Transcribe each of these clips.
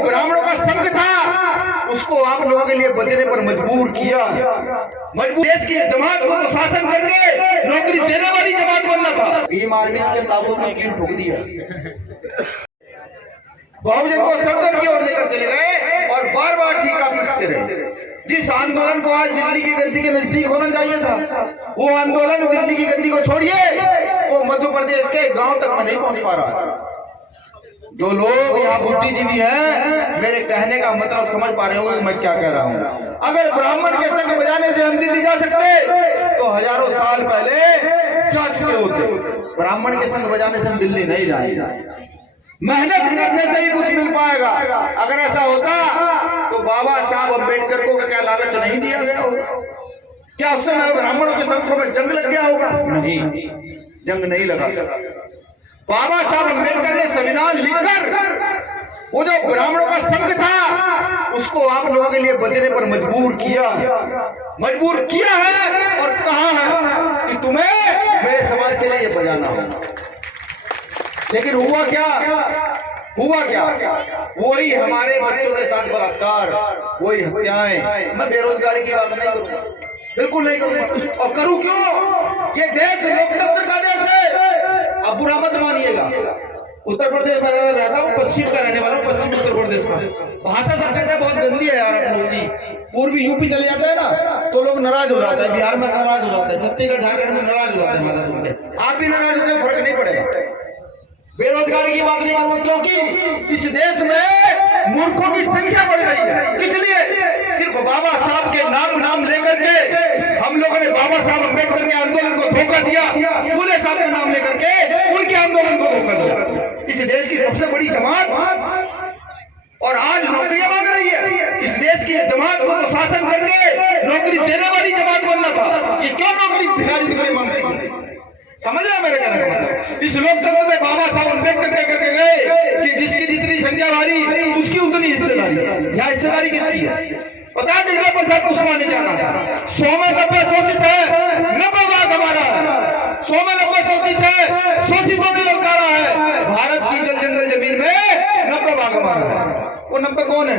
ब्राह्मणों का संघ था उसको आप लोगों के लिए बचने पर मजबूर किया। मजबूर देश की जमात को तो शासन करके नौकरी देने वाली जमात बनना था। भीम आर्मी के ताबूत में कील ठोक दिया, बहुजन को सरदर की ओर लेकर चले गए और बार बार ठीकरा पीटते रहे। जिस आंदोलन को आज दिल्ली की गद्दी के नजदीक होना चाहिए था, वो आंदोलन दिल्ली की गद्दी को छोड़िए, वो मध्य प्रदेश के गांव तक में नहीं पहुंच पा रहा। जो लोग यहाँ बुद्धिजीवी हैं, मेरे कहने का मतलब समझ पा रहे होंगे कि मैं क्या कह रहा हूँ। अगर ब्राह्मण के संग बजाने से हम दिल्ली जा सकते तो हजारों साल पहले जा चुके होते। ब्राह्मण के संग बजाने से हम दिल्ली नहीं जाएंगे। मेहनत करने से ही कुछ मिल पाएगा। अगर ऐसा होता तो बाबा साहब अम्बेडकर को क्या लालच नहीं दिया गया होगा? क्या उस समय ब्राह्मणों के संघों में जंग लग गया होगा? नहीं, जंग नहीं लगा। बाबा साहब अम्बेडकर ने संविधान लिखकर वो जो ब्राह्मणों का संघ था उसको आप लोगों के लिए बचने पर मजबूर किया है और कहा है कि तुम्हें मेरे समाज के लिए बजाना होगा। लेकिन हुआ क्या? वही हमारे बच्चों के साथ बलात्कार, वही हत्याएं। मैं बेरोजगारी की बात नहीं करूंगा, बिल्कुल नहीं करूंगा। और करूं क्यों? ये देश लोकतंत्र का देश है। अब बुरा मत मानिएगा, उत्तर प्रदेश में रहता हूँ, पश्चिम का रहने वाला हूँ, पश्चिम उत्तर प्रदेश का। भाषा सब कहते हैं बहुत गंदी है यार आप लोगों की। पूर्वी यूपी चले जाते हैं ना तो लोग नाराज हो जाते हैं, बिहार में नाराज हो जाते हैं, छत्तीसगढ़ झारखंड में नाराज हो जाते हैं भाषा सुन के। आप भी नाराज होते, फर्क नहीं पड़ेगा। बेरोजगारी की बात नहीं करूंगा क्योंकि इस देश में मूर्खों की संख्या बढ़ गई है। इसलिए सिर्फ बाबा साहब के नाम लेकर के हम लोगों ने बाबा साहब अम्बेडकर के आंदोलन को धोखा दिया, फूले साहब के नाम लेकर के उनके आंदोलन को धोखा दिया। इस देश की सबसे बड़ी जमात और आज नौकरियां मांग रही है। इस देश की जमात को तो शासन करके नौकरी देने वाली जमात बनना था। ये क्यों नौकरी भिखारी मांगती है? समझ रहे मेरे कहने का मतलब? इस लोकतंत्र में बाबा साहब अम्बेडकर क्या करके गए कि जिसकी जितनी संख्या भारी उसकी उतनी हिस्सेदारी। यहाँ हिस्सेदारी किसकी है? पता है जगह प्रसाद कुशवाहा ने क्या कहा था? 100 में 90 शोषित है, 90 भाग हमारा है। 100 में 90 शोषित है, शोषितों ने ललकारा है। भारत की जल जंगल जमीन में 90 भाग हमारा है। वो 90 कौन है?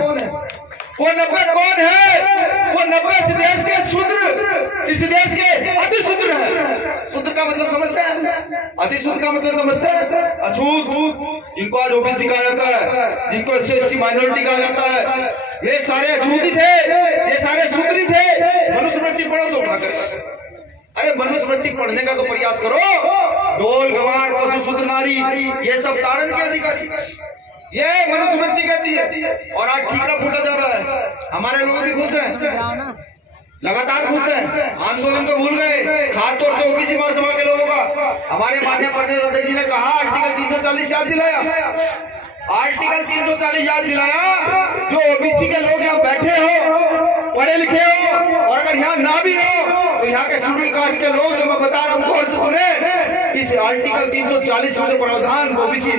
वो 90 कौन है? वो 90 इस देश के शूद्र, इस देश के अतिशूद्र है। शूद्र का मतलब समझते हैं? अतिशूद्र का मतलब समझते हैं? अछूत, जिनको आज ओबीसी कहा जाता है, जिनको एससी माइनॉरिटी कहा जाता है, ये सारे अछूती थे, ये सारे शूद्री थे। मनुस्मृति पढ़ो तो उठाकर, अरे मनुस्मृति पढ़ने का तो प्रयास करो। ढोल गवार पशु शूद्र नारी ये सब ताड़न के अधिकारी, ये मनुस्मृति कहती है। और आज ठीकरा फूटा जा रहा है। हमारे लोग भी खुश हैं, लगातार खुश हैं, आंदोलन को भूल गए, खासतौर से ओबीसी महासभा के लोगों का। हमारे माननीय प्रदेश अध्यक्ष जी ने कहा आर्टिकल 340 याद दिलाया, आर्टिकल 340 याद दिलाया। जो ओबीसी के लोग यहाँ बैठे हो, पढ़े लिखे हो, और अगर यहाँ ना भी हो तो यहाँ के शेड्यूल कास्ट के लोग जो मैं बता रहा हूँ गौर से सुने। इस आर्टिकल 340 में जो प्रावधान ओबीसी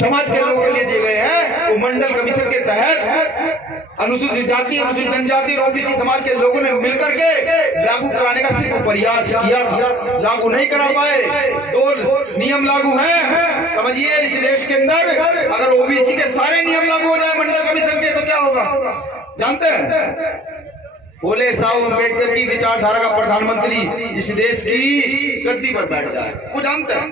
समाज के लोगों के लिए दिए गए हैं वो मंडल कमीशन के तहत अनुसूचित जाति, अनुसूचित जनजाति और ओबीसी समाज के लोगों ने मिलकर के लागू कराने का सिर्फ प्रयास किया था, लागू नहीं करा पाए। 2 नियम लागू हैं, समझिए इस देश के अंदर अगर ओबीसी के सारे नियम लागू हो जाए मंडल कमीशन के तो क्या होगा जानते हैं? फूले साहब अम्बेडकर की विचारधारा का प्रधानमंत्री इस देश की गद्दी पर बैठ जाए, वो जानते हैं।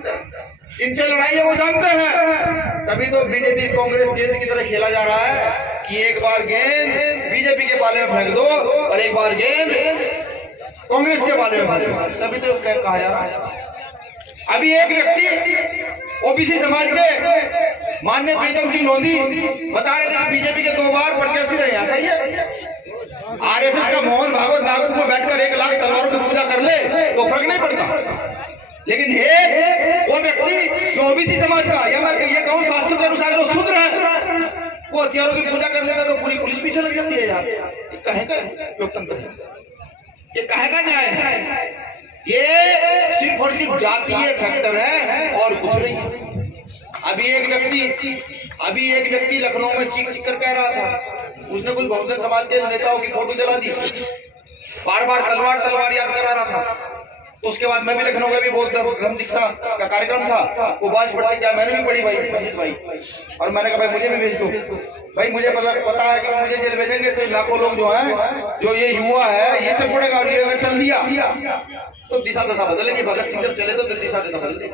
इनसे लड़ाई है वो जानते हैं। तभी तो बीजेपी कांग्रेस गेंद की तरह खेला जा रहा है कि एक बार गेंद बीजेपी के पाले में फेंक दो और एक बार गेंद कांग्रेस के पाले में फेंक दो। तभी तो कहा जा रहा है। अभी एक व्यक्ति ओबीसी समाज के माननीय प्रीतम सिंह लोधी बता रहे थे बीजेपी के 2 बार प्रत्याशी रहे। ऐसा ही है? आरएसएस का मोहन भागवत नागपुर में बैठकर 1 लाख तलवारों की पूजा कर ले तो फर्क नहीं पड़ता। लेकिन वो व्यक्ति जो ओबीसी समाज का या मैं ये कहूँ शास्त्र के अनुसार जो शूद्र है वो हथियारों की पूजा कर लेता तो पूरी पुलिस पीछे लग जाती है। यार ये कहे का लोकतंत्र है? ये कहे का न्याय है? ये सिर्फ और सिर्फ जातीय फैक्टर है और कुछ नहीं है। अभी एक व्यक्ति लखनऊ में चीख कर कह रहा था, उसने कुछ बहुजन समाज के नेताओं की फोटो जला दी, बार बार तलवार याद करा रहा था। तो उसके बाद मैं भी लखनऊ का भी बहुत धर्म दीक्षा का कार्यक्रम था, वो बात पढ़ती क्या मैंने भी पढ़ी भाई पंडित भाई, और मैंने कहा भाई मुझे भी भेज दो भाई, मुझे पता है कि मुझे जेल भेजेंगे तो लाखों लोग जो है, जो ये युवा है ये चल पड़ेगा, और ये अगर चल दिया तो दिशा दशा बदलेगी। भगत सिंह जब चले तो दिशा दशा बदल दी।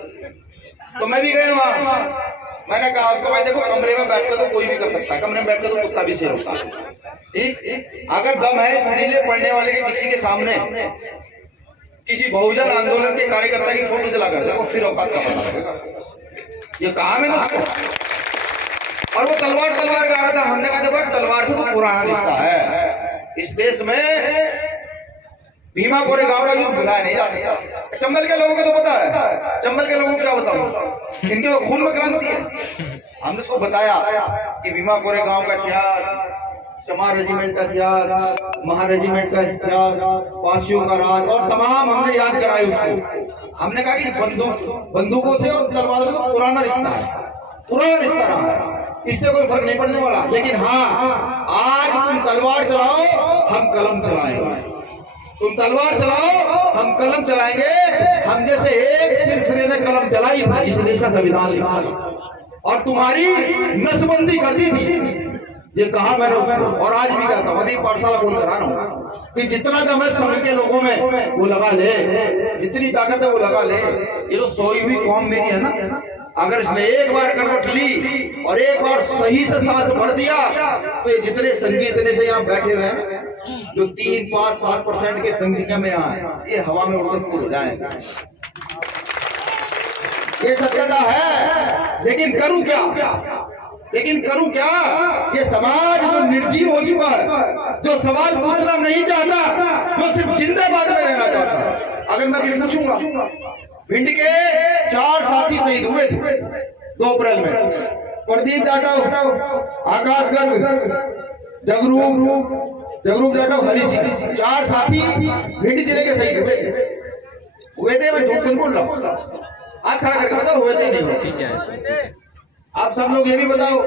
तो मैं भी गया वहां, मैंने कहा उसको भाई देखो कमरे में बैठ कर तो कोई भी कर सकता है, कमरे में बैठ कर तो कुत्ता भी शेर होता है, ठीक। अगर दम है इस नीले पढ़ने वाले के किसी के सामने किसी बहुजन आंदोलन के कार्यकर्ता की फोटो जला कर देखो, फिर औकात का पता लगेगा। ये कहा मैंने उसको, और वो तलवार गा रहा था। हमने कहा देखो तलवार से तो पुराना रिश्ता है इस देश में, भीमा कोरे गांव का युद्ध भुलाया नहीं जा सकता। चंबल के लोगों को तो पता है, चंबल के लोगों को क्या बताऊं, इनके तो खून में क्रांति है। हमने उसको बताया कि भीमा कोरे गांव का इतिहास, चमार रेजिमेंट का इतिहास, महा रेजिमेंट का इतिहास, पासियों का राज, और तमाम हमने याद कराई उसको। हमने कहा कि बंदूकों से और तलवारों से तो पुराना रिश्ता है, पुराना रिश्ता रहा है, इससे कोई फर्क नहीं पड़ने वाला। लेकिन हाँ, आज तुम तलवार चलाओ हम कलम चलाएंगे, तुम तलवार चलाओ हम कलम चलाएंगे। हम जैसे एक सिलसिले ने कलम चलाई थी, इस देश का संविधान लिखा था, और तुम्हारी नसबंदी कर दी थी। ये कहा मैंने उसको, और आज भी कहता हूं, अभी पाठशाला खोल कर आ रहा हूं कि जितना दम है संघ के लोगों में वो लगा ले, जितनी ताकत है वो लगा ले। ये तो सोई हुई कौम मेरी है ना, अगर इसने एक बार करवट ली और एक बार सही से सांस भर दिया तो ये जितने संघी इतने से यहाँ बैठे हुए हैं, जो 3, 5, 7% के संख्या में यहाँ है, ये हवा में उड़कर फूल हो जाएंगे। ये सत्यता है, लेकिन करूं क्या, ये समाज जो निर्जीव हो चुका है, जो सवाल पूछना नहीं चाहता, जो सिर्फ जिंदाबाद में रहना चाहता है। अगर मैं भी पूछूंगा, भिंड के 4 साथी शहीद हुए थे 2 अप्रैल में, प्रदीप जाटव, आकाश गर्ग, जगरूप जाटव, हरि सिंह, 4 साथी भिंड जिले के शहीद हुए थे। मैं झूठ बोल रहा हूँ, हाथ खड़ा करके बताओ हुए थे नहीं। आप सब लोग ये भी बताओ,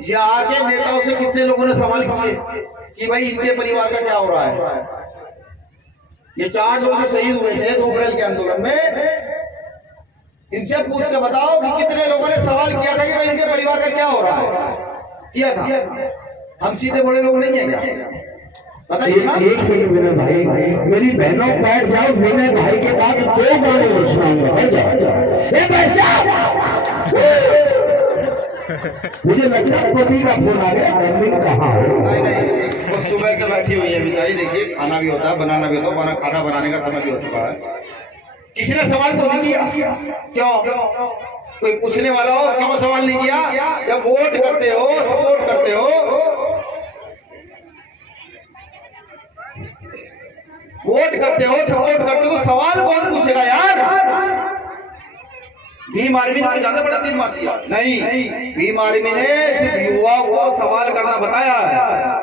यहाँ के नेताओं से कितने लोगों ने सवाल किए कि भाई इनके परिवार का क्या हो रहा है। ये 4 लोग जो शहीद हुए थे 2 अप्रैल के आंदोलन में, इनसे पूछ के बताओ कि कितने लोगों ने सवाल किया था कि भाई इनके परिवार का क्या हो रहा है। किया था। हम सीधे बड़े लोग नहीं है क्या, बताइए ना। एक मिनट मेरे भाई, मेरी बहनों बैठ जाओ, मेरे भाई के बाद 2 गाने और सुनाऊंगा, बैठ जाओ। मुझे लगता है पति का फोन आ गया, टाइमिंग कहाँ हो। नहीं, वो सुबह से बैठी हुई है बेचारी, देखिए खाना भी होता है, बनाना भी होता है, खाना बनाने का समय भी हो चुका है। किसी ने सवाल तो नहीं किया, क्यों? कोई पूछने वाला हो, क्यों सवाल नहीं किया? जब वोट करते हो, सपोर्ट करते हो, सपोर्ट करते हो, तो सवाल कौन पूछेगा यार? भीम आर्मी ने ज्यादा बड़ा तीर मार दिया? नहीं, भीम आर्मी ने सिर्फ युवाओं को सवाल करना बताया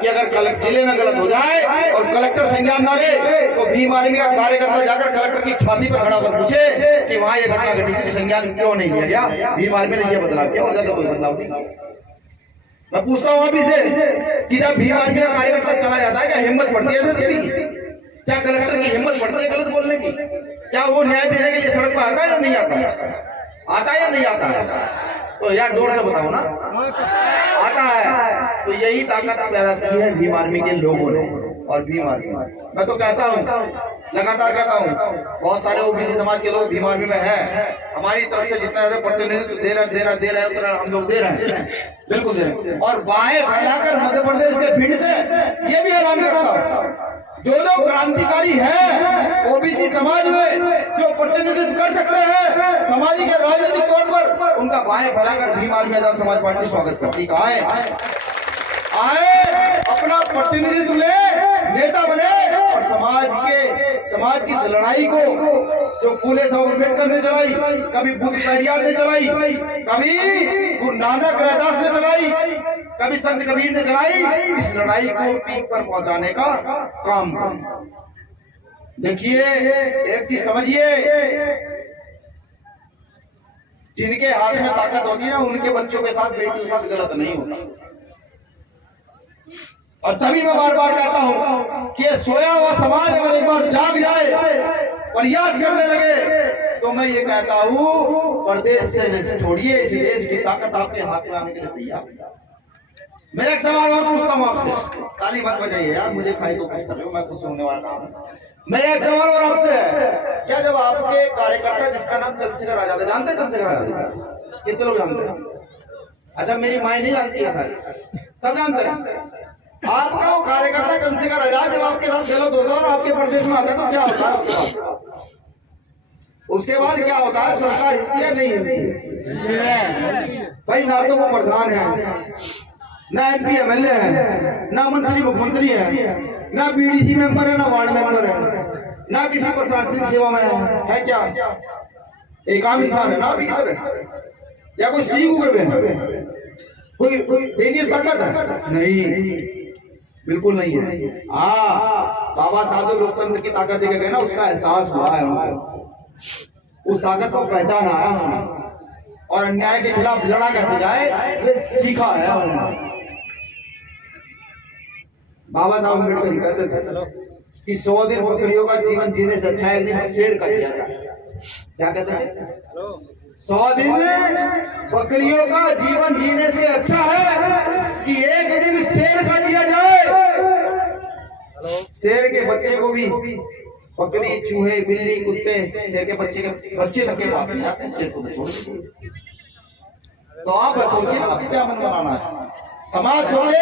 कि अगर जिले में गलत हो जाए और कलेक्टर संज्ञान ना ले तो भीम आर्मी का कार्यकर्ता जाकर कलेक्टर की छाती पर खड़ा कर पूछे कि वहां ये घटना घटी थी, संज्ञान क्यों नहीं लिया गया। भीम आर्मी ने यह बदलाव किया, और ज्यादा कोई बदलाव नहीं। मैं पूछता हूँ अभी से कि जब भीम आर्मी का कार्यकर्ता चला जाता है, क्या हिम्मत पड़ती है एसएसपी की? क्या कलेक्टर की हिम्मत पड़ती है गलत बोलने की? क्या वो न्याय देने के लिए सड़क पर आता है या नहीं आता है? आता है या नहीं आता है? तो यार जोर से बताओ ना, आता है। तो यही ताकत पैदा की है भीम आर्मी के लोगों ने। और भीम आर्मी, मैं तो कहता हूँ, लगातार कहता हूँ, बहुत सारे ओबीसी समाज के लोग भीम आर्मी में है। हमारी तरफ से जितना ज्यादा प्रतिनिधित्व दे रहे हैं उतना हम लोग दे रहे हैं, बिल्कुल दे रहे हैं। और बाहें फैलाकर मध्य प्रदेश के भिंड से ये भी ऐलान करता हूँ, जो लोग क्रांतिकारी है ओबीसी समाज में, जो प्रतिनिधित्व कर सकते हैं सामाजिक और राजनीतिक तौर पर, उनका बाहें फैलाकर भीम आर्मी आजाद समाज पार्टी स्वागत करती है। आए, अपना प्रतिनिधित्व ले, नेता बने, और समाज की इस लड़ाई को जो फूले साहब अम्बेडकर ने चलाई, कभी बुद्ध पेरियार ने चलाई, कभी गुरु नानक रैदास ने चलाई, कभी संत कबीर ने चलाई, इस लड़ाई को पीक पर पहुंचाने का काम। देखिए, एक चीज समझिए, जिनके हाथ में ताकत होती है ना, उनके बच्चों के साथ, बेटियों के साथ गलत नहीं होता। और तभी मैं बार बार कहता हूं कि सोया हुआ समाज अगर एक बार जाग जाए प्रयास करने लगे, तो मैं ये कहता हूँ प्रदेश से छोड़िए, इस देश की ताकत आपके हाथ में आने के लिए तैयार। मेरा एक सवाल और पूछता हूँ आपसे, ताली मत बजाइए यार, मुझे खाई तो कुछ कर रहे हो, मैं खुश होने वाला हूँ। मेरा एक सवाल और आपसे है, क्या जब आपके कार्यकर्ता जिसका नाम चंद्रशेखर आजाद है, जानते हैं चंद्रशेखर आजाद? कितने लोग जानते हैं? अच्छा, मेरी माँ नहीं जानती है, सारी सब जानते हैं। आपका वो कार्यकर्ता चंद्रशेखर आजाद जब आपके साथ गलत होता है और आपके प्रदेश में आता है तो क्या होता है? उसके बाद क्या होता है? सरकार हिलती है नहीं हिलती? भाई ना तो वो प्रधान है, ना MP MLA है, ना मंत्री मुख्यमंत्री है, ना BDC मेंबर है, ना वार्ड मेंबर है, ना किसी प्रशासनिक सेवा में है क्या? एक आम इंसान है ना अभी की तरह, या कोई सींग उगे हुए हैं? कोई तेजी ताकत है? नहीं, बिल्कुल नहीं है। हाँ, बाबा साहब जो लोकतंत्र की ताकत देके गए ना, उसका एहसास हुआ है उनको, उस ताकत को पहचाना है और अन्याय के खिलाफ लड़ा कैसे जाए ये सीखा है उन्होंने। बाबा साहब अम्बेडकर कहते थे कि 100 दिन बकरियों का जीवन जीने से अच्छा एक दिन शेर का जिया जाए। क्या कहते थे? 100 दिन बकरियों का जीवन जीने से अच्छा है कि एक दिन शेर का जिया जाए। शेर के बच्चे को भी बकरी, चूहे, बिल्ली, कुत्ते, शेर के बच्चे तक के पास नहीं जाते, शेर को तो छोड़ दीजिए। तो आप सोचिए ना, आप क्या मन बनाना है? समाज सोचे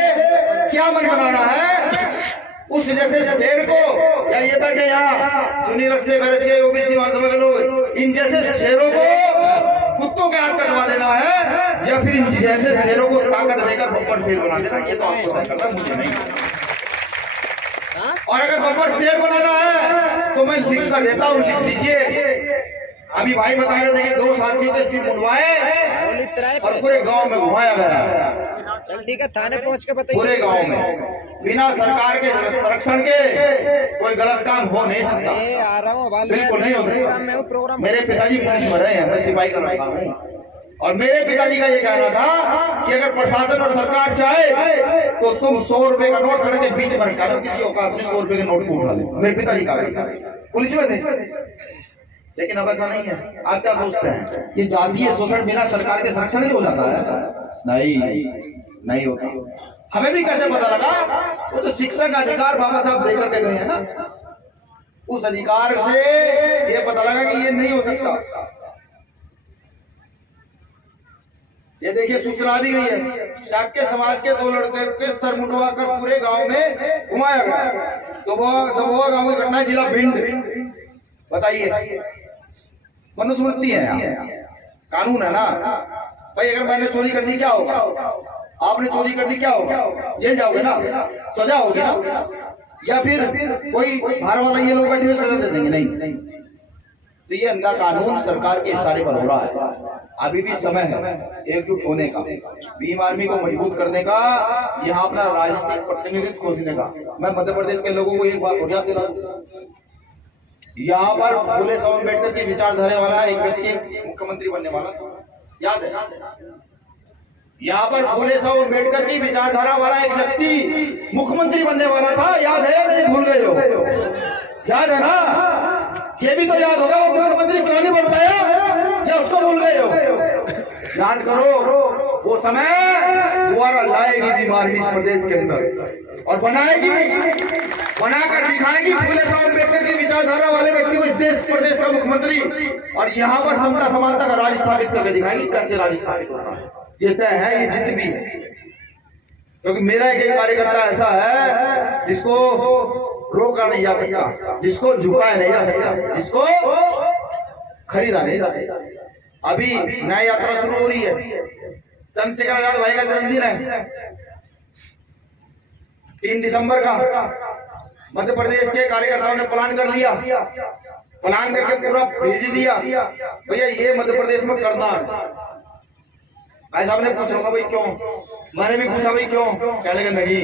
क्या मन बनाना है? उस जैसे शेर को, या ये बैठे यहाँ सुनील असले भैरसिया OBC महासभा के लोग, इन जैसे शेरों को कुत्तों के हाथ कटवा देना है, या फिर इन जैसे शेरों को ताकत देकर बब्बर शेर बना देना, ये तो आपको तय करना, मुझे नहीं। और अगर बब्बर शेर बनाना है तो मैं लिख कर देता हूँ, लिख लीजिए। अभी भाई बता रहे थे कि 2 साथियों के सिर मुंडवाए और पूरे गांव में घुमाया गया। चल ठीक है, थाने पहुंच के बताइए। पूरे गांव में बिना सरकार के संरक्षण के कोई गलत काम हो नहीं सकता। आ रहा हूँ, बिल्कुल नहीं हो सकता। मेरे पिताजी पुलिस में रहे हैं, मैं सिपाही का लड़का हूँ, और मेरे पिताजी का ये कहना था कि अगर प्रशासन और सरकार चाहे तो तुम 100 रुपए का नोट सड़क के बीच में रखा, किसी औकात में 100 रुपए के नोट को उठा ले। मेरे पिताजी का पुलिस में थे, लेकिन अब ऐसा नहीं है। आप क्या सोचते हैं कि जातीय शोषण बिना सरकार के संरक्षण ही हो जाता है? नहीं होता। हमें भी कैसे पता लगा? वो तो शिक्षा का अधिकार बाबा साहब देकर के गए हैं ना, उस अधिकार से ये पता लगा कि ये नहीं हो सकता। ये देखिए, सूचना भी गई है, शाक्य समाज के 2 लड़के के सर मुंडवा कर पूरे गांव में घुमाया गया। दबोआ गांव की घटना, जिला भिंड। बताइए, मनुस्मृति है यहाँ, कानून है ना भाई। अगर मैंने चोरी कर दी क्या होगा? आपने चोरी कर दी क्या होगा? जेल जाओगे ना, सजा होगी ना, या फिर कोई बाहर वाला ये लोग बैठे हुए सजा दे देंगे? नहीं। तो ये अंधा कानून सरकार के इशारे पर हो रहा है। अभी भी समय है एकजुट होने का, भीम आर्मी को मजबूत करने का, यहाँ अपना राजनीतिक प्रतिनिधित्व खोजने का। मैं मध्य प्रदेश के लोगों को एक बात और याद दिला दूं, यहाँ पर फूले साहब अम्बेडकर की विचारधारा वाला एक व्यक्ति मुख्यमंत्री बनने वाला था, याद है? यहाँ पर फूले साहब अम्बेडकर की विचारधारा वाला एक व्यक्ति मुख्यमंत्री बनने वाला था, याद है या नहीं? भूल गए हो? याद है ना? ये भी तो याद होगा, वो मुख्यमंत्री क्यों नहीं बन पाया, या उसको भूल गए हो? याद करो, वो समय दोबारा लाएगी भीम आर्मी इस प्रदेश के अंदर, और बनाएगी, बनाकर दिखाएगी फूले साहब अम्बेडकर की विचारधारा वाले व्यक्ति को इस देश प्रदेश का मुख्यमंत्री, और यहाँ पर समता समानता का राज स्थापित करके दिखाएगी। कैसे राज स्थापित होता है ये तय है, ये जिद भी है। क्योंकि मेरा एक कार्यकर्ता ऐसा है जिसको रोका नहीं जा सकता, जिसको झुकाया नहीं जा सकता, जिसको खरीदा नहीं जा सकता। अभी नई यात्रा शुरू हो रही है, चंद्रशेखर आजाद भाई का जन्मदिन है 3 दिसंबर का। मध्य प्रदेश के कार्यकर्ताओं ने प्लान कर लिया, प्लान करके पूरा भेज दिया, भैया ये मध्य प्रदेश में करना है। भाई साहब ने पूछा भाई क्यों? मैंने भी पूछा भाई क्यों? कहने लगे नहीं,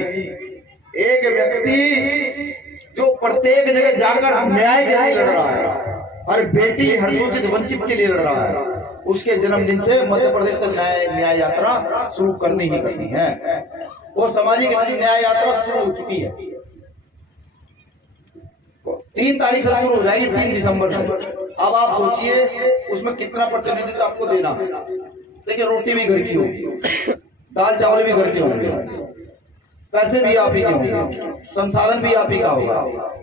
एक व्यक्ति जो प्रत्येक जगह जाकर न्याय के लिए लड़ रहा है, हर बेटी हर सूचित वंचित के लिए लड़ रहा है, उसके जन्मदिन से मध्य प्रदेश से न्याय यात्रा शुरू करनी ही करनी है। वो सामाजिक न्याय यात्रा शुरू हो चुकी है। 3 तारीख से शुरू हो जाएगी, 3 दिसंबर से। अब आप सोचिए उसमें कितना प्रतिनिधित्व आपको देना है। देखिए रोटी भी घर की होगी, दाल चावल भी घर के होंगे, पैसे भी आप ही के होंगे, संसाधन भी आप ही का होगा।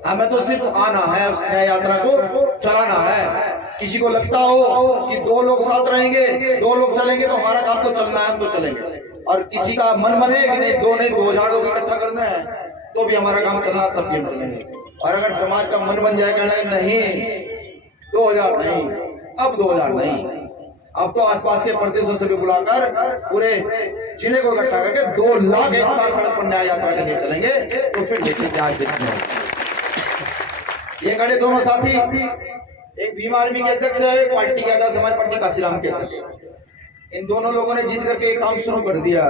हमें तो सिर्फ आना है, उस न्याय यात्रा को चलाना है। किसी को लगता हो कि 2 लोग साथ रहेंगे, 2 लोग चलेंगे तो हमारा काम तो चलना है, हम तो चलेंगे। और किसी का मन बने कि नहीं 2 नहीं 2000 लोग इकट्ठा करना है तो भी हमारा काम चलना, तब भी हम चलेंगे। और अगर समाज का मन बन जाए कहना नहीं 2000 नहीं, अब 2000 नहीं, अब तो आसपास के प्रदेशों से भी बुलाकर पूरे जिले को इकट्ठा करके 2 लाख एक साथ सड़क पर न्याय यात्रा के लिए चलेंगे, तो फिर देखिए क्या देखने होगा। ये खड़े दोनों साथी, एक भीम आर्मी के अध्यक्ष है, एक पार्टी के आजाद समाज पार्टी काशीराम के अध्यक्ष। इन दोनों लोगों ने जीत करके एक काम शुरू कर दिया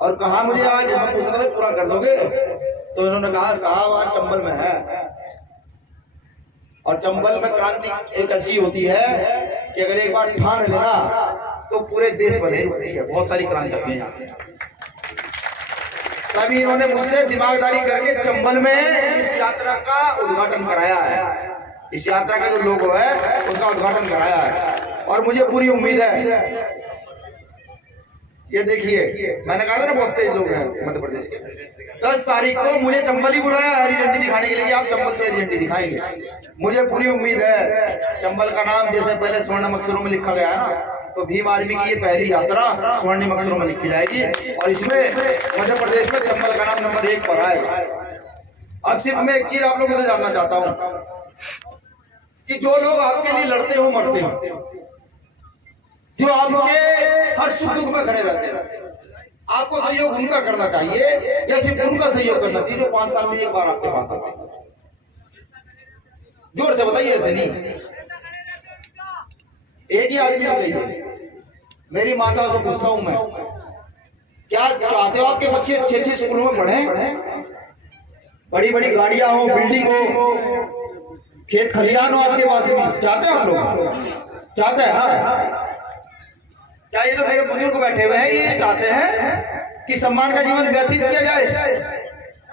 और कहा मुझे आज हम पूछने में पूरा कर दोगे, तो इन्होंने कहा साहब आज चंबल में है, और चंबल में क्रांति एक ऐसी होती है कि अगर एक बार ठान लेना तो पूरे देश बने होती है। बहुत सारी क्रांति हुई है यहाँ से। तभी इन्होंने मुझसे दिमागदारी करके चंबल में इस यात्रा का उद्घाटन कराया है। इस यात्रा का जो लोगो है उसका उद्घाटन कराया है और मुझे पूरी उम्मीद है। ये देखिए मैंने कहा था ना बहुत तेज लोग हैं मध्य प्रदेश के। 10 तारीख को मुझे चंबल ही बुलाया हरी झंडी दिखाने के लिए कि आप चंबल से हरी झंडी दिखाएंगे। मुझे पूरी उम्मीद है चंबल का नाम जैसे पहले स्वर्णिम अक्षरों में लिखा गया है ना, तो भीम आर्मी की ये पहली यात्रा स्वर्णिम अक्षरों में लिखी जाएगी और इसमें मध्य प्रदेश में चंबल का नाम नंबर 1 पर आएगा। अब सिर्फ मैं एक चीज आप लोगों से जानना चाहता हूँ कि जो लोग आपके लिए लड़ते हो मरते हो, जो आपके हर सुख दुख में खड़े रहते हैं, आपको सहयोग उनका करना चाहिए या सिर्फ उनका सहयोग करना चाहिए जो 5 साल में एक बार आपके पास आते हैं? जोर से बताइए, ऐसे नहीं। एक ही आदमी को चाहिए। मेरी माता से पूछता हूं मैं, क्या चाहते हो आपके बच्चे अच्छे स्कूलों में पढ़े, बड़ी बड़ी गाड़ियां हो, बिल्डिंग हो, खेत खलियान हो आपके पास भी? चाहते हैं आप लोग? चाहते हैं ना? क्या ये जो मेरे बुजुर्ग बैठे हुए हैं ये चाहते हैं कि सम्मान का जीवन व्यतीत किया जाए,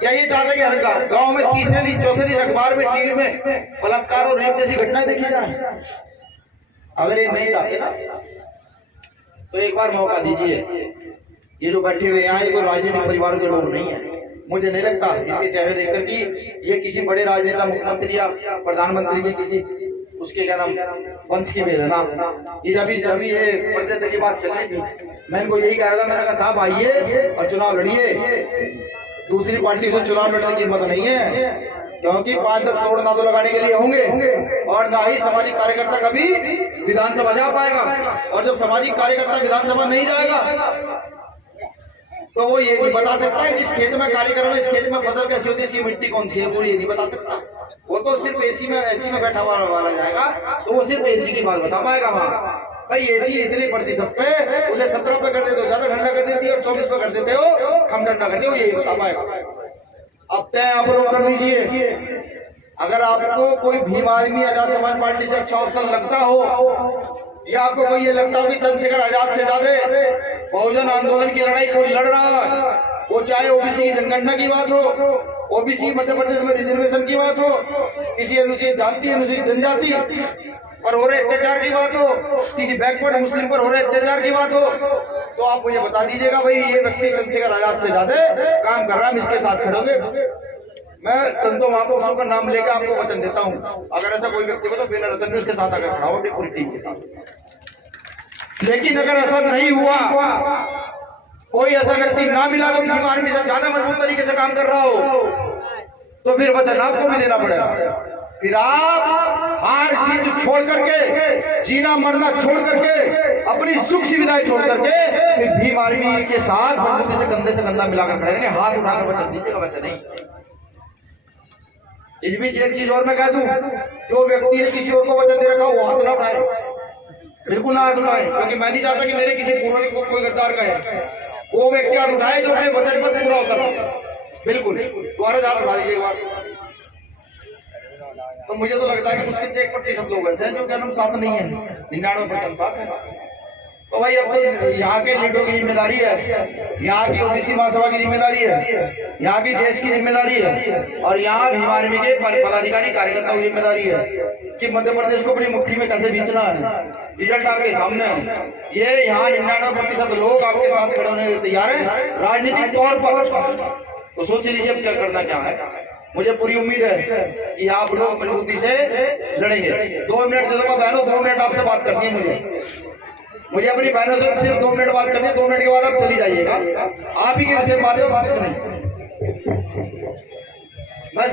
या ये चाहते हैं कि हर गांव में तीसरे दिन चौथे दिन अखबार में टीवी में बलात्कार और रेप जैसी घटनाएं देखी जाए? अगर ये नहीं चाहते ना तो एक बार मौका दीजिए। ये जो बैठे हुए यहाँ ये कोई राजनीतिक परिवार के लोग नहीं है। मुझे नहीं लगता इनके चेहरे देखकर कि ये किसी बड़े राजनेता मुख्यमंत्री या प्रधानमंत्री के किसी उसके क्या नाम वंश की मेल है ना। ये जब ये पंचायत की बात चल रही थी मैं इनको यही कह रहा था, मैंने कहा साहब आइए और चुनाव लड़िए। दूसरी पार्टी से चुनाव लड़ने की हिम्मत नहीं है, क्योंकि 5-10 करोड़ ना तो लगाने के लिए होंगे और ना ही सामाजिक कार्यकर्ता कभी विधानसभा जा पाएगा। और जब सामाजिक कार्यकर्ता विधानसभा नहीं जाएगा तो वो ये नहीं बता सकता है जिस खेत में कार्यक्रम है इस खेत में फसल कैसी होती है, इसकी मिट्टी कौन सी है, वो ये नहीं बता सकता। वो तो सिर्फ एसी में बैठा हुआ वाला जाएगा तो वो सिर्फ एसी की बात बता पाएगा। वहां भाई एसी इतने प्रतिशत पे उसे 17 पे कर देते हो ज्यादा ठंडा कर देती है और 24 पे कर देते हो कम ठंडा करते हो, यही बता पाएगा। अब तय आप लोग कर लीजिए, अगर आपको कोई भीम आर्मी आजाद समाज पार्टी से अच्छा ऑप्शन लगता हो या आपको कोई ये लगता हो कि चंद्रशेखर आजाद से ज्यादा बहुजन आंदोलन की लड़ाई कोई लड़ रहा है, वो चाहे ओबीसी की जनगणना की बात हो, ओबीसी मध्य प्रदेश में रिजर्वेशन की बात हो, किसी अनुसूचित जाति अनुसूचित जनजाति पर हो रहे अत्याचार की बात हो, किसी बैकवर्ड मुस्लिम पर हो रहे अत्याचार की बात हो, तो आप मुझे बता दीजिएगा भाई ये व्यक्ति चंद्रशेखर आजाद से ज्यादा काम कर रहा है, हम इसके साथ खड़ोगे। मैं संतों महापुरुषों का नाम लेकर आपको वचन देता हूँ, अगर ऐसा कोई व्यक्ति हो तो बिना रतन में उसके साथ अगर खड़ा हो पूरी टीम के साथ। लेकिन अगर ऐसा नहीं हुआ, कोई ऐसा व्यक्ति ना मिला जो भीम आर्मी से ज्यादा मजबूत तरीके से काम कर रहा हो, तो फिर वचन आपको भी देना पड़ेगा। फिर आप हार जीत छोड़ करके, जीना मरना छोड़ करके, अपनी सुख सुविधाएं छोड़ करके फिर भीम आर्मी के साथ मजबूती से कंधे से कंधा मिलाकर खड़े रहेंगे। हाथ उठाकर वचन दीजिएगा, वैसे नहीं। इस बीच एक चीज और मैं कह दूं, जो व्यक्ति ने किसी और को वचन दे रखा वो हाथ ना उठाए, बिल्कुल ना हाथ उठाए, क्योंकि मैं नहीं चाहता कि मेरे किसी पूर्वज को कोई गद्दार कहे। वो व्यक्ति हाथ उठाए जो अपने वचन पर पूरा होता है। बिल्कुल दोबारा हाथ उठा दीजिए एक बार। तो मुझे तो लगता है कि मुश्किल से 1% लोग ऐसे हैं जो क्या नाम साथ नहीं है, 99% साथ है। तो भाई अब तो यहाँ के लीडरों की जिम्मेदारी है, यहाँ की ओबीसी महासभा की जिम्मेदारी है, यहाँ की जेएस की जिम्मेदारी है और यहाँ भीम आर्मी के पदाधिकारी कार्यकर्ताओं की जिम्मेदारी है कि मध्य प्रदेश को अपनी मुट्ठी में कैसे बेचना है। रिजल्ट आपके सामने है। ये यहाँ 99% लोग आपके साथ खड़े होने तैयार है राजनीतिक तौर पर। तो सोच लीजिए अब क्या करना क्या है। मुझे पूरी उम्मीद है कि आप लोग मजबूती से लड़ेंगे। 2 मिनट दे दो बहनों, 2 मिनट आपसे बात करनी है मुझे अपनी बहनों से सिर्फ 2 मिनट बात करनी है। 2 मिनट के बाद आप चली जाइएगा। आप ही के विषय में बात है, कुछ नहीं। मैं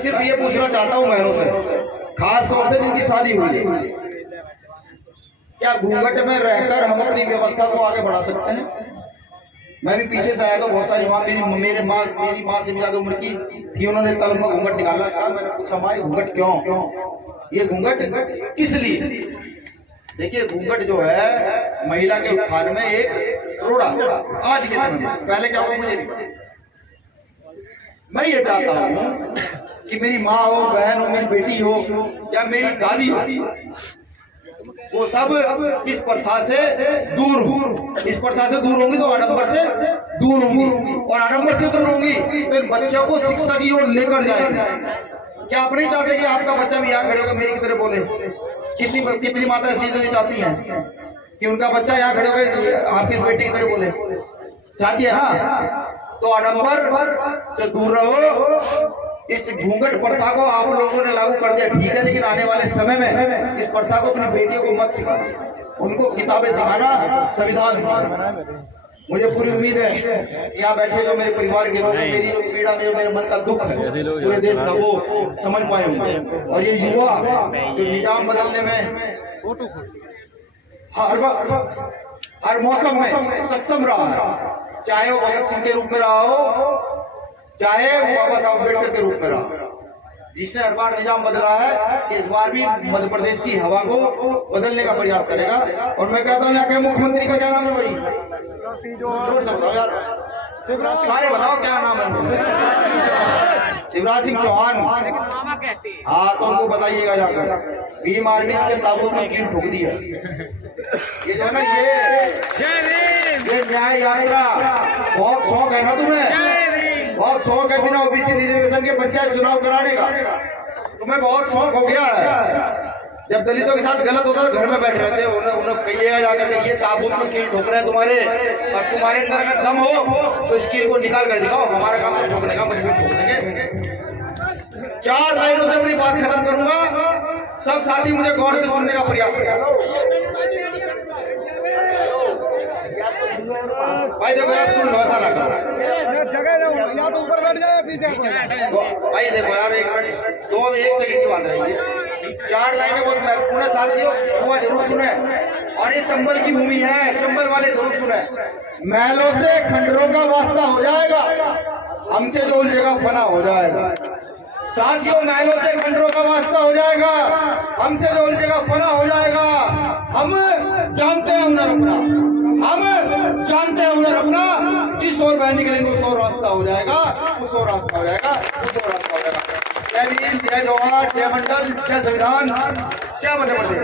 सिर्फ ये पूछना चाहता हूँ बहनों से, खास तौर से जिनकी शादी हुई है, क्या घूंघट में रहकर हम अपनी व्यवस्था को आगे बढ़ा सकते हैं? मैं भी पीछे से आया तो बहुत सारी माँ मेरी माँ से भी ज्यादा उम्र की थी, उन्होंने तल में घूंघट निकाला था। मैंने पूछा माँ घूंघट क्यों, ये घूंघट किस लिए? देखिए घूंघट जो है महिला के उत्थान में एक रोड़ा आज के समय में, पहले क्या हुआ मुझे नहीं पता। मैं ये चाहता हूँ कि मेरी माँ हो, बहन हो, मेरी बेटी हो या मेरी दादी हो, वो सब इस प्रथा से दूर हो। इस प्रथा से दूर होंगी तो आडंबर से दूर होंगी, और आडंबर से दूर होंगी तो इन बच्चों को शिक्षा की ओर लेकर जाएंगे। क्या आप नहीं चाहते कि आपका बच्चा भी यहाँ खड़े होकर मेरी की तरह बोले? कितनी माता ऐसी जो चाहती हैं कि उनका बच्चा यहाँ खड़े होकर आपकी इस बेटी की तरह बोले? चाहती है ना? तो आडंबर से दूर रहो। इस घूंघट प्रथा को आप लोगों ने लागू कर दिया ठीक है, लेकिन आने वाले समय में इस प्रथा को अपनी बेटियों को मत सिखाना, उनको किताबें सिखाना, संविधान सिखाना। मुझे पूरी उम्मीद है यहाँ बैठे जो मेरे परिवार के लोग, मेरी जो पीड़ा, मेरे मन का दुख है पूरे देश का, वो समझ पाए होंगे। और ये युवा जो निजाम बदलने में हर वक्त हर मौसम में सक्षम रहा है, चाहे वो भगत सिंह के रूप में रहा हो, चाहे वो बाबा साहब अम्बेडकर के रूप में रहा, जिसने हर बार निजाम बदला है, कि इस बार भी मध्य प्रदेश की हवा को बदलने का प्रयास करेगा। और मैं कहता हूँ यहाँ के मुख्यमंत्री का क्या नाम है भाई? जोर से बताओ यार, सारे बताओ क्या नाम है? शिवराज सिंह चौहान। हाँ तो उनको बताइएगा जाकर, भीम आर्मी के ताबूत में कील ठोक दी है। ये जो है ना, ये न्याय यात्रा बहुत शौक है ना तुम्हें? बहुत शौक है बिना ओबीसी रिजर्वेशन के पंचायत चुनाव कराने का? तुम्हें बहुत शौक हो गया है। जब दलितों के साथ गलत होता है तो घर में बैठ रहते हो, उन्हें कहिएगा जाकर के ये ताबूत में कील ठोक रहे हैं तुम्हारे, और तुम्हारे अंदर अगर दम हो तो इस कील को निकाल कर दिखाओ। हमारा काम तो ठोकने का, मजबूत ठोक देंगे। 4 लाइनों से अपनी बात खत्म करूंगा। सब साथी मुझे गौर से सुनने का प्रयास करें। भाई देखो यार, सुन लो, ऐसा ना करो, जगह या तो ऊपर बैठ जाए पीछे। भाई देखो यार, 1 मिनट 1 सेकंड की बात रहेगी। 4 लाइनें बहुत महत्वपूर्ण है साथियों, हुआ जरूर सुने। और ये चंबल की भूमि है, चंबल वाले जरूर सुने। महलों से खंडरों का वास्ता हो जाएगा, हमसे जो उलझेगा फना हो जाएगा। साथियों, महलों से खंडरों का वास्ता हो जाएगा, हमसे जो उलझेगा फना हो जाएगा। हम जानते हैं हुनर अपना, हम जानते हैं हुनर अपना। जिस ओर बह निकलेंगे उस ओर रास्ता हो जाएगा, उस ओर रास्ता हो जाएगा, उस ओर रास्ता हो जाएगा। जय भीम, जय जवाहर, जय मंडल, जय संविधान, जय मध्य प्रदेश।